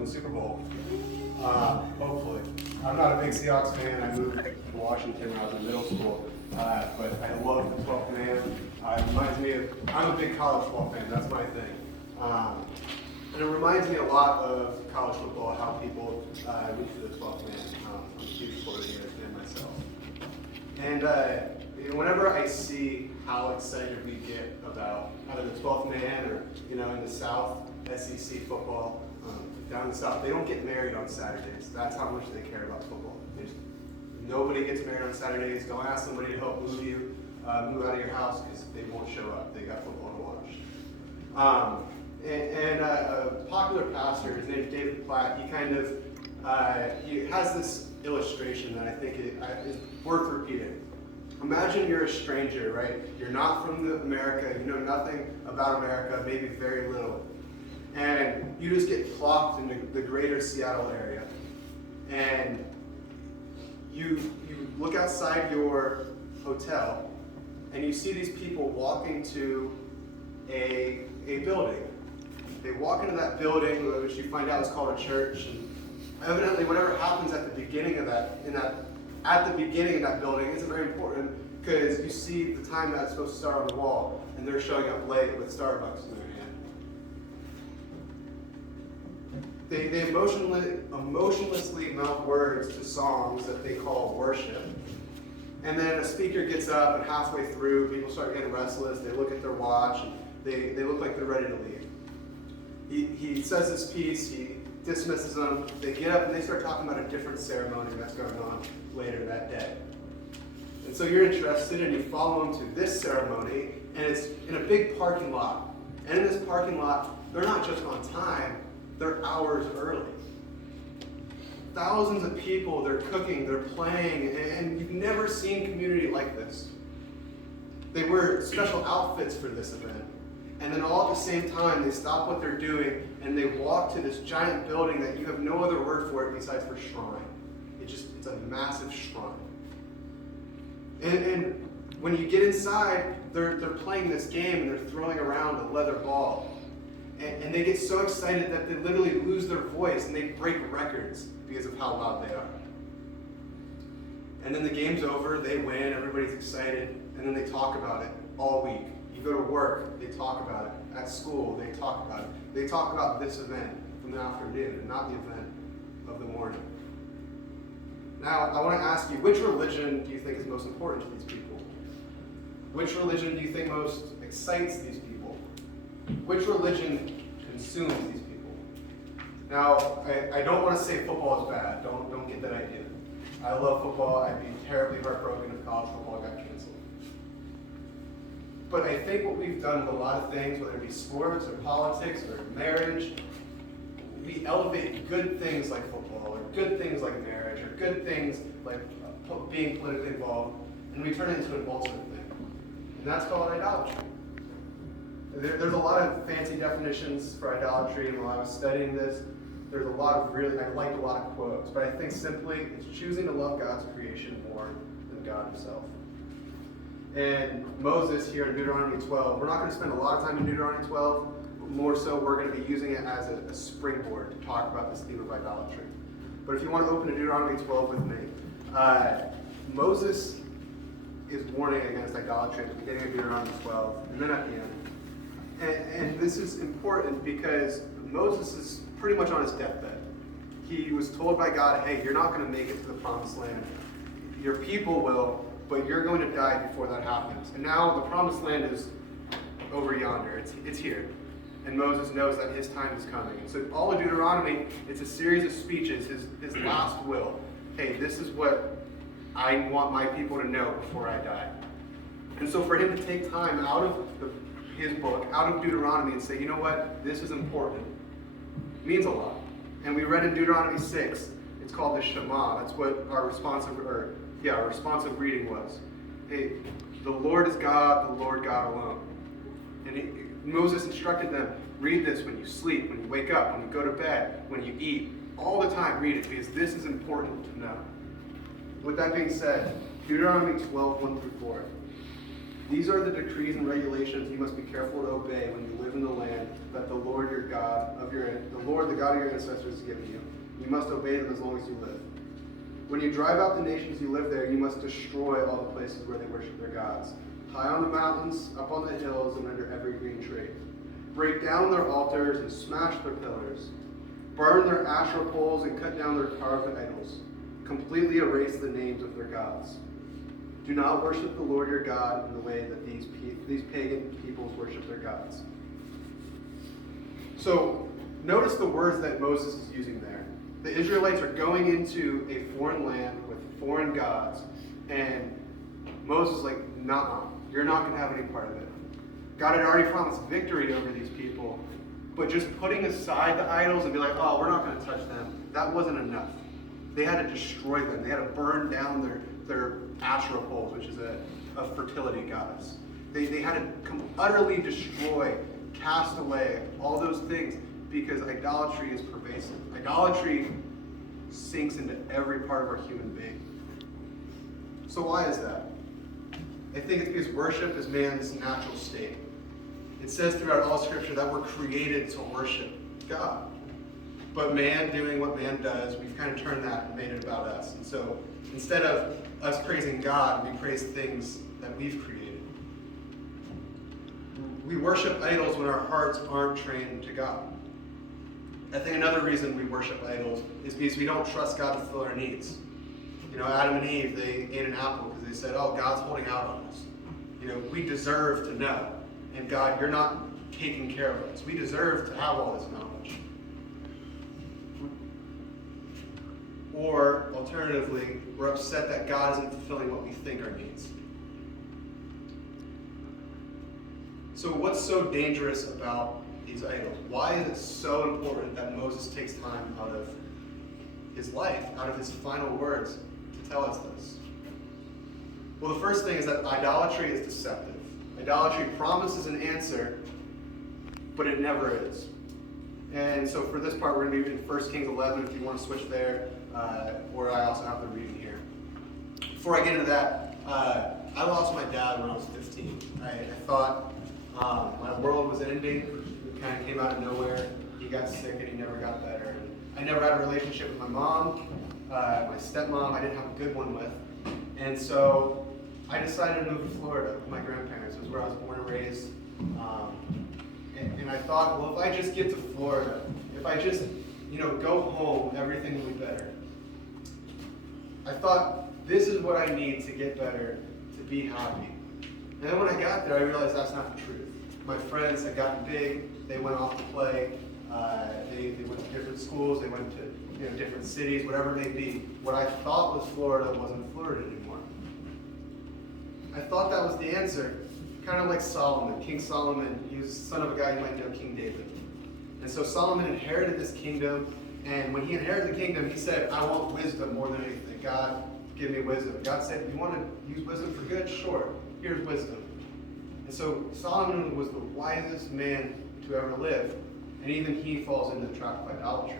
win the Super Bowl. Hopefully. I'm not a big Seahawks fan. I moved to Washington when I was in middle school, but I love the 12th man. It reminds me of, I'm a big college football fan. That's my thing. And it reminds me a lot of college football, how people root for the 12th man. I'm a huge Florida fan myself. And whenever I see how excited we get about either the 12th man or, in the South, SEC football, down in the South, they don't get married on Saturdays. That's how much they care about football. Nobody gets married on Saturdays. Don't ask somebody to help move you, move out of your house, because they won't show up. They got football to watch. A popular pastor, his name's David Platt, he has this illustration that I think is worth repeating. Imagine you're a stranger, right? You're not from America, you know nothing about America, maybe very little. And you just get plopped into the greater Seattle area. And you look outside your hotel and you see these people walking to a building. They walk into that building, which you find out is called a church. And evidently, whatever happens at the beginning of that building isn't very important, because you see the time that's supposed to start on the wall, and they're showing up late with Starbucks in their hand. They emotionlessly mouth words to songs that they call worship. And then a speaker gets up, and halfway through, people start getting restless. They look at their watch, and they look like they're ready to leave. He says this piece, he dismisses them. They get up and they start talking about a different ceremony that's going on later that day. And so you're interested and you follow them to this ceremony, and it's in a big parking lot. And in this parking lot, they're not just on time, they're hours early. Thousands of people, they're cooking, they're playing, and you've never seen community like this. They wear special outfits for this event. And then all at the same time, they stop what they're doing and they walk to this giant building that you have no other word for it besides for shrine. It's a massive shrine. And when you get inside, they're playing this game and they're throwing around a leather ball. And they get so excited that they literally lose their voice and they break records because of how loud they are. And then the game's over, they win, everybody's excited, and then they talk about it all week. You go to work, they talk about it. At school, they talk about it. They talk about this event from the afternoon and not the event of the morning. Now, I want to ask you, which religion do you think is most important to these people? Which religion do you think most excites these people? Which religion consumes these people? Now, I don't want to say football is bad. Don't get that idea. I love football. I'd be terribly heartbroken if college football got canceled. But I think what we've done with a lot of things, whether it be sports or politics or marriage, we elevate good things like football or good things like marriage or good things like being politically involved, and we turn it into an ultimate thing. And that's called idolatry. There's a lot of fancy definitions for idolatry, and while I was studying this, there's a lot of I liked a lot of quotes, but I think simply it's choosing to love God's creation more than God himself. And Moses here in Deuteronomy 12, we're not going to spend a lot of time in Deuteronomy 12, but more so we're going to be using it as a springboard to talk about this theme of idolatry. But if you want to open to Deuteronomy 12 with me, Moses is warning against idolatry at the beginning of Deuteronomy 12, and then at the end. And this is important because Moses is pretty much on his deathbed. He was told by God, hey, you're not going to make it to the promised land. Your people will, but you're going to die before that happens. And now the promised land is over yonder. It's here. And Moses knows that his time is coming. And so all of Deuteronomy, it's a series of speeches, his last will. Hey, this is what I want my people to know before I die. And so for him to take time out of his book, out of Deuteronomy, and say, you know what, this is important, means a lot. And we read in Deuteronomy 6, it's called the Shema. That's what our responsive reading was. Hey, the Lord is God, the Lord God alone. And Moses instructed them, read this when you sleep, when you wake up, when you go to bed, when you eat. All the time, read it, because this is important to know. With that being said, Deuteronomy 12, 1 through 4. These are the decrees and regulations you must be careful to obey when you live in the land that the Lord your God the God of your ancestors has given you. You must obey them as long as you live. When you drive out the nations you live there, you must destroy all the places where they worship their gods, high on the mountains, up on the hills, and under every green tree. Break down their altars and smash their pillars. Burn their Asherah poles and cut down their carved idols. Completely erase the names of their gods. Do not worship the Lord your God in the way that these pagan peoples worship their gods. So, notice the words that Moses is using there. The Israelites are going into a foreign land with foreign gods, and Moses is like, nah, you're not going to have any part of it. God had already promised victory over these people, but just putting aside the idols and be like, oh, we're not going to touch them, that wasn't enough. They had to destroy them. They had to burn down their Asherah poles, which is a fertility goddess. They had to utterly destroy, cast away all those things, because idolatry is pervasive. Idolatry sinks into every part of our human being. So why is that? I think it's because worship is man's natural state. It says throughout all Scripture that we're created to worship God. But man doing what man does, we've kind of turned that and made it about us. And so instead of us praising God, we praise things that we've created. We worship idols when our hearts aren't trained to God. I think another reason we worship idols is because we don't trust God to fill our needs. Adam and Eve, they ate an apple because they said, oh, God's holding out on us. We deserve to know. And God, you're not taking care of us. We deserve to have all this knowledge. Or, alternatively, we're upset that God isn't fulfilling what we think our needs. So what's so dangerous about these idols? Why is it so important that Moses takes time out of his life, out of his final words, to tell us this? Well, the first thing is that idolatry is deceptive. Idolatry promises an answer, but it never is. And so for this part, we're going to be in 1 Kings 11, if you want to switch there, or I also have the reading here. Before I get into that, I lost my dad when I was 15. I thought my world was ending. It kind of came out of nowhere. He got sick and he never got better. And I never had a relationship with my mom, my stepmom I didn't have a good one with. And so I decided to move to Florida with my grandparents. It was where I was born and raised. And I thought, well, if I just get to Florida, if I just, go home, everything will be better. I thought, this is what I need to get better, to be happy. And then when I got there, I realized that's not the truth. My friends had gotten big. They went off to play. They went to different schools. They went to different cities, whatever it may be. What I thought was Florida wasn't Florida anymore. I thought that was the answer. Kind of like Solomon. King Solomon, he was the son of a guy you might know, King David. And so Solomon inherited this kingdom, and when he inherited the kingdom, he said, I want wisdom more than anything. God, give me wisdom. God said, you want to use wisdom for good? Sure. Here's wisdom. And so Solomon was the wisest man to ever live, and even he falls into the trap of idolatry.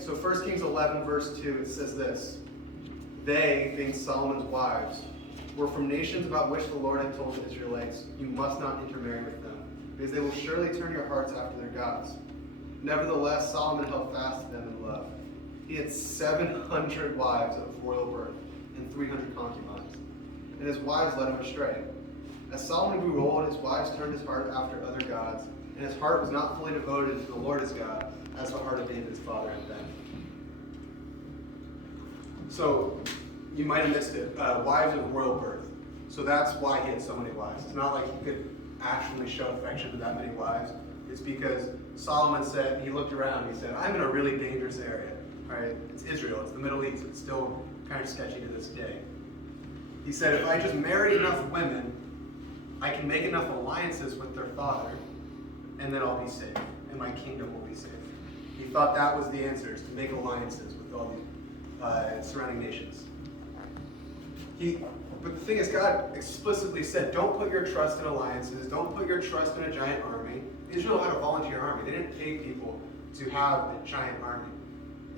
So 1 Kings 11, verse 2, it says this. They, being Solomon's wives, were from nations about which the Lord had told the Israelites, you must not intermarry with them, because they will surely turn your hearts after their gods. Nevertheless, Solomon held fast to them in love. He had 700 wives of royal birth and 300 concubines, and his wives led him astray. As Solomon grew old, his wives turned his heart after other gods, and his heart was not fully devoted to the Lord his God, as the heart of David his father had been. So, you might have missed it. Wives of royal birth. So that's why he had so many wives. It's not like he could actually show affection to that many wives. It's because Solomon said, he looked around, he said, I'm in a really dangerous area. Right? It's Israel, it's the Middle East, it's still kind of sketchy to this day. He said, if I just marry enough women, I can make enough alliances with their father, and then I'll be safe, and my kingdom will be safe. He thought that was the answer, is to make alliances with all the surrounding nations. But the thing is, God explicitly said, don't put your trust in alliances, don't put your trust in a giant army. Israel had a volunteer army. They didn't pay people to have a giant army.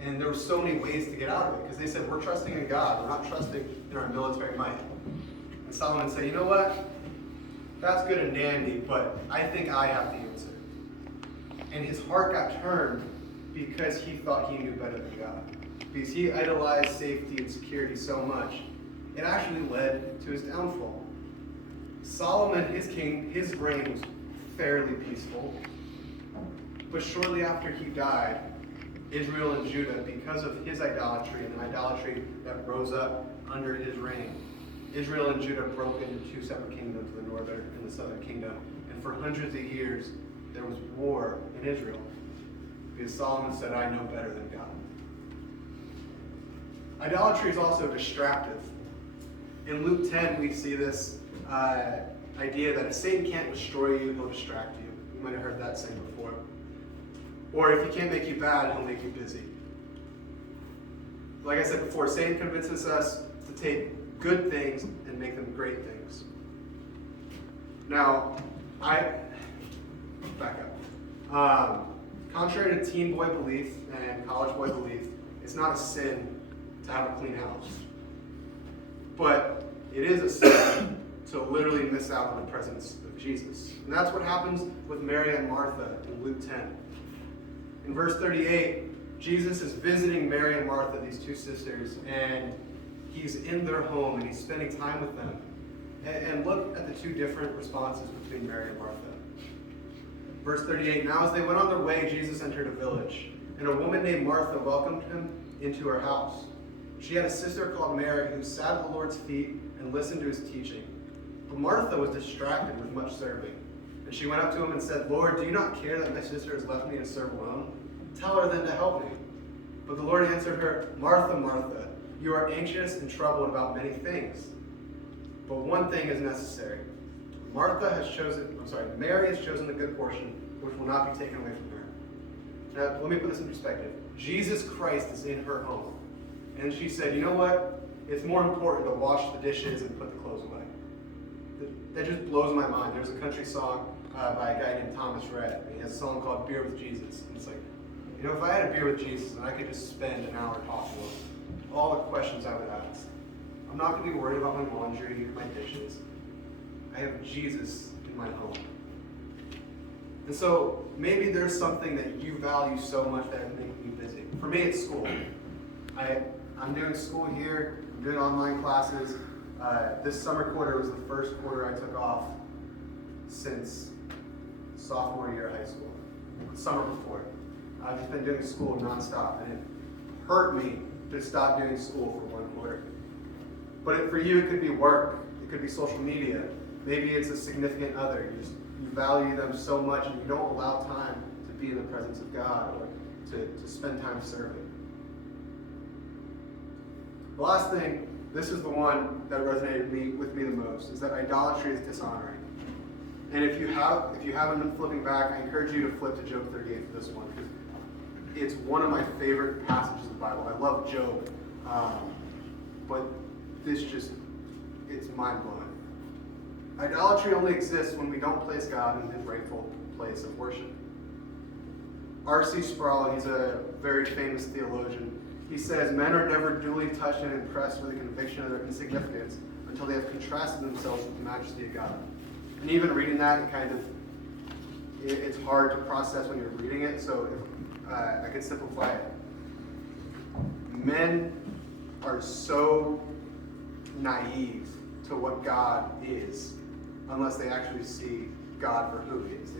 And there were so many ways to get out of it, because they said, we're trusting in God, we're not trusting in our military might. And Solomon said, you know what? That's good and dandy, but I think I have the answer. And his heart got turned because he thought he knew better than God. Because he idolized safety and security so much, it actually led to his downfall. Solomon, his king, his reign was fairly peaceful. But shortly after he died, Israel and Judah, because of his idolatry and the idolatry that rose up under his reign, Israel and Judah broke into two separate kingdoms, the northern and the southern kingdom. And for hundreds of years, there was war in Israel. Because Solomon said, I know better than God. Idolatry is also distractive. In Luke 10, we see this idea that if Satan can't destroy you, he'll distract you. You might have heard that saying before. Or if he can't make you bad, he'll make you busy. Like I said before, Satan convinces us to take good things and make them great things. Now, back up. Contrary to teen boy belief and college boy belief, it's not a sin to have a clean house. But it is a sin to literally miss out on the presence of Jesus. And that's what happens with Mary and Martha in Luke 10. In verse 38, Jesus is visiting Mary and Martha, these two sisters, and he's in their home and he's spending time with them. And look at the two different responses between Mary and Martha. Verse 38, now as they went on their way, Jesus entered a village, and a woman named Martha welcomed him into her house. She had a sister called Mary who sat at the Lord's feet and listened to his teaching. But Martha was distracted with much serving. And she went up to him and said, Lord, do you not care that my sister has left me to serve alone? Tell her then to help me. But the Lord answered her, Martha, Martha, you are anxious and troubled about many things. But one thing is necessary. Mary has chosen the good portion, which will not be taken away from her. Now, let me put this in perspective. Jesus Christ is in her home. And she said, you know what? It's more important to wash the dishes and put the clothes away. That just blows my mind. There's a country song by a guy named Thomas Rhett. And he has a song called Beer with Jesus. And it's like, you know, if I had a beer with Jesus and I could just spend an hour talking to him, all the questions I would ask. I'm not going to be worried about my laundry or my dishes. I have Jesus in my home. And so maybe there's something that you value so much that it makes you busy. For me, it's school. I'm doing school here. I'm doing online classes. This summer quarter was the first quarter I took off since sophomore year of high school. The summer before. I've just been doing school nonstop, and it hurt me to stop doing school for one quarter. But for you, it could be work. It could be social media. Maybe it's a significant other. You value them so much and you don't allow time to be in the presence of God or to spend time serving. The last thing, this is the one that resonated with me the most, is that idolatry is dishonoring. And if you haven't been flipping back, I encourage you to flip to Job 38 for this one, because it's one of my favorite passages of the Bible. I love Job, but this it's mind-blowing. Idolatry only exists when we don't place God in his rightful place of worship. R.C. Sproul, he's a very famous theologian. He says, men are never duly touched and impressed with the conviction of their insignificance until they have contrasted themselves with the majesty of God. And even reading that, it's hard to process when you're reading it, so I can simplify it. Men are so naive to what God is unless they actually see God for who he is.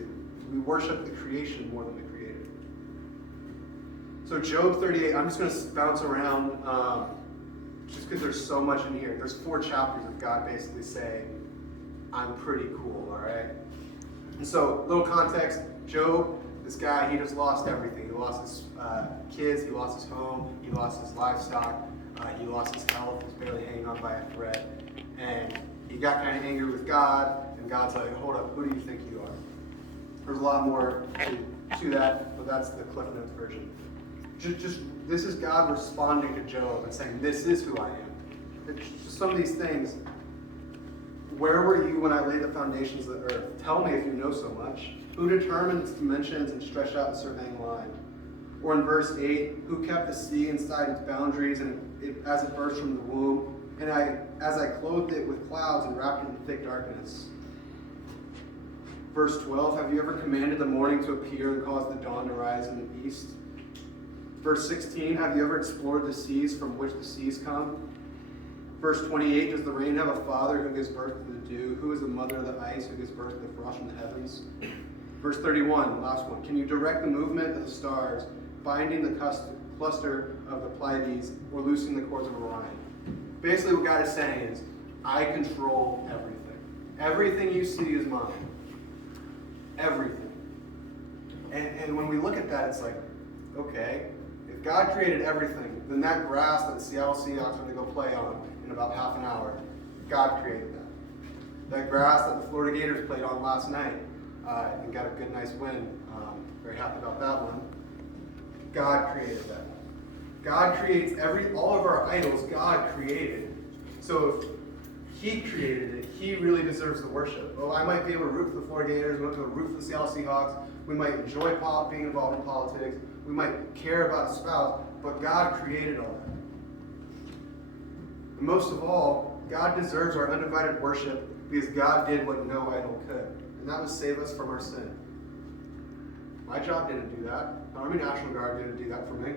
We worship the creation more than the creator. So Job 38, I'm just going to bounce around just because there's so much in here. There's 4 chapters of God basically saying, I'm pretty cool, all right? And so, little context, Job, this guy, he just lost everything. He lost his kids, he lost his home, he lost his livestock, he lost his health, he was barely hanging on by a thread. And he got kind of angry with God, and God's like, hold up, who do you think you are? There's a lot more to that, but that's the Cliff Notes version. This is God responding to Job and saying, this is who I am. It's just some of these things. Where were you when I laid the foundations of the earth? Tell me if you know so much. Who determined its dimensions and stretched out the surveying line? Or in verse 8, who kept the sea inside its boundaries and as it burst from the womb? and as I clothed it with clouds and wrapped it in thick darkness. Verse 12, have you ever commanded the morning to appear and caused the dawn to rise in the east? Verse 16, have you ever explored the seas from which the seas come? Verse 28, does the rain have a father who gives birth to the dew? Who is the mother of the ice who gives birth to the frost from the heavens? Verse 31, last one. Can you direct the movement of the stars, binding the cluster of the Pleiades, or loosing the cords of Orion? Basically what God is saying is, I control everything. Everything you see is mine. Everything. And when we look at that, it's like, okay, if God created everything, then that grass that the Seattle Seahawks are going to go play on in about half an hour, God created that. That grass that the Florida Gators played on last night and got a good, nice win. Very happy about that one. God created that. God creates all of our idols, God created. So if He created it, He really deserves the worship. Well, I might be able to root for the Florida Gators, we might be able to root for the Seattle Seahawks, we might enjoy being involved in politics, we might care about a spouse, but God created all that. And most of all, God deserves our undivided worship because God did what no idol could, and that was save us from our sin. My job didn't do that. The Army National Guard didn't do that for me.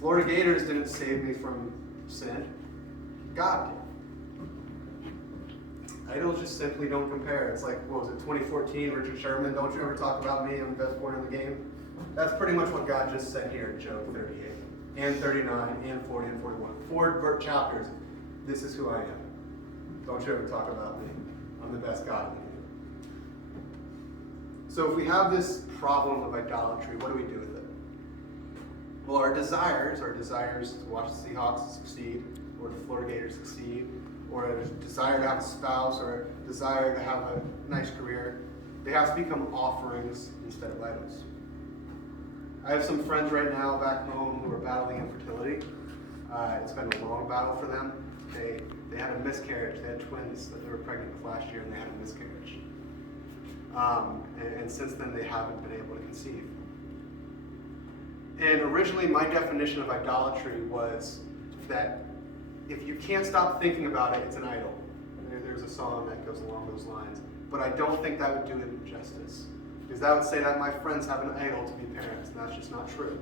Florida Gators didn't save me from sin. God did. Idols just simply don't compare. It's like, what was it, 2014, Richard Sherman, don't you ever talk about me, I'm the best player in the game. That's pretty much what God just said here in Job 38, and 39, and 40, and 41. 4 chapters, this is who I am. Don't you ever talk about me. I'm the best God in the game. So if we have this problem of idolatry, what do we do with it? Well, our desires to watch the Seahawks succeed, or the Florida Gators succeed, or a desire to have a spouse, or a desire to have a nice career, they have to become offerings instead of idols. I have some friends right now back home who are battling infertility. It's been a long battle for them. They had a miscarriage. They had twins that they were pregnant with last year, and they had a miscarriage. And since then, they haven't been able to conceive. And originally, my definition of idolatry was that if you can't stop thinking about it, it's an idol. There's a song that goes along those lines. But I don't think that would do it justice. Because that would say that my friends have an idol to be parents, and that's just not true.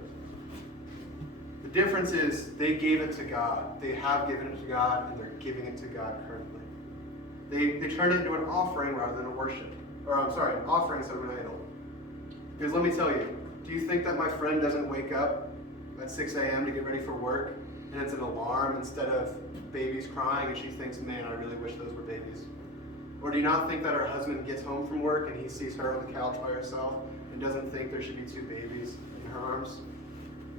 The difference is they gave it to God. They have given it to God, and they're giving it to God currently. They turned it into an offering rather than a worship. An offering instead of an idol. Because let me tell you, do you think that my friend doesn't wake up at 6 a.m. to get ready for work, and it's an alarm instead of babies crying, and she thinks, man, I really wish those were babies? Or do you not think that her husband gets home from work and he sees her on the couch by herself and doesn't think there should be 2 babies in her arms?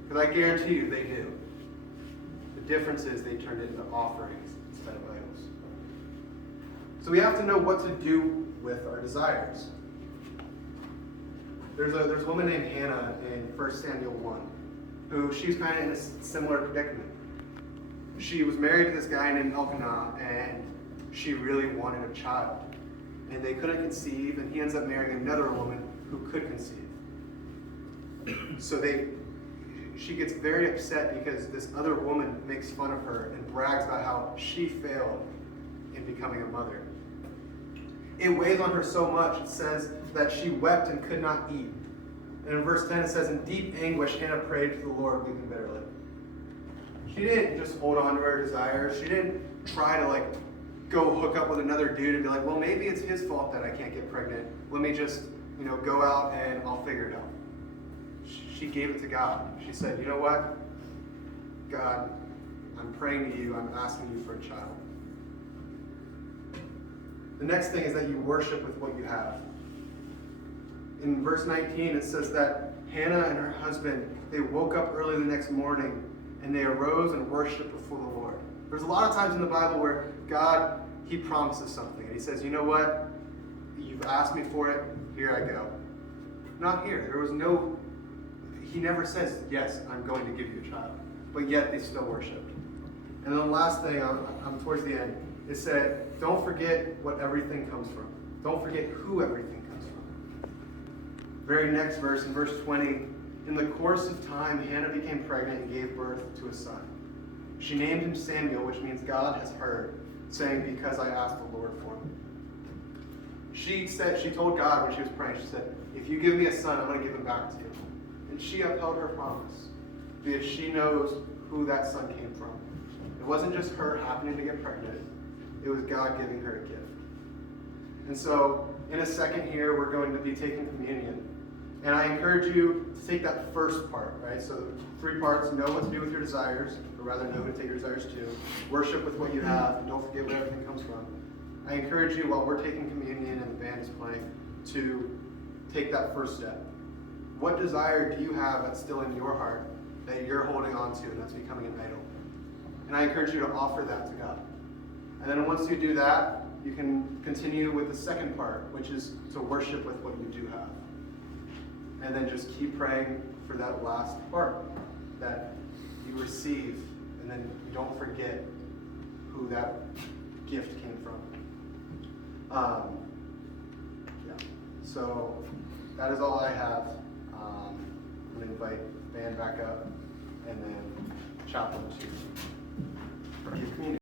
Because I guarantee you they do. The difference is they turned it into offerings instead of idols. So we have to know what to do with our desires. There's a woman named Hannah in 1 Samuel 1, who she's kind of in a similar predicament. She was married to this guy named Elkanah, and she really wanted a child. And they couldn't conceive, and he ends up marrying another woman who could conceive. So she gets very upset because this other woman makes fun of her and brags about how she failed in becoming a mother. It weighs on her so much, it says that she wept and could not eat. And in verse 10 it says, in deep anguish, Hannah prayed to the Lord, weeping bitterly. She didn't just hold on to her desires. She didn't try to go hook up with another dude and be like, well, maybe it's his fault that I can't get pregnant. Let me just, go out and I'll figure it out. She gave it to God. She said, you know what? God, I'm praying to you. I'm asking you for a child. The next thing is that you worship with what you have. In verse 19, it says that Hannah and her husband, they woke up early the next morning and they arose and worshiped before the Lord. There's a lot of times in the Bible where God, He promises something. And He says, you know what? You've asked me for it. Here I go. Not here. He never says, yes, I'm going to give you a child. But yet they still worshiped. And then the last thing, I'm towards the end, it said, don't forget what everything comes from. Don't forget who everything comes from. Very next verse, in verse 20, in the course of time, Hannah became pregnant and gave birth to a son. She named him Samuel, which means God has heard, saying, because I asked the Lord for him. She told God when she was praying, she said, if you give me a son, I'm going to give him back to you. And she upheld her promise because she knows who that son came from. It wasn't just her happening to get pregnant. It was God giving her a gift. And so, in a second here, we're going to be taking communion. And I encourage you to take that first part, right? So, 3 parts: know what to do with your desires, or rather, know who to take your desires to. Worship with what you have, and don't forget where everything comes from. I encourage you, while we're taking communion and the band is playing, to take that first step. What desire do you have that's still in your heart that you're holding on to and that's becoming an idol? And I encourage you to offer that to God. And then once you do that, you can continue with the second part, which is to worship with what you do have. And then just keep praying for that last part, that you receive, and then you don't forget who that gift came from. So that is all I have. I'm going to invite band back up, and then chaplain to give communion.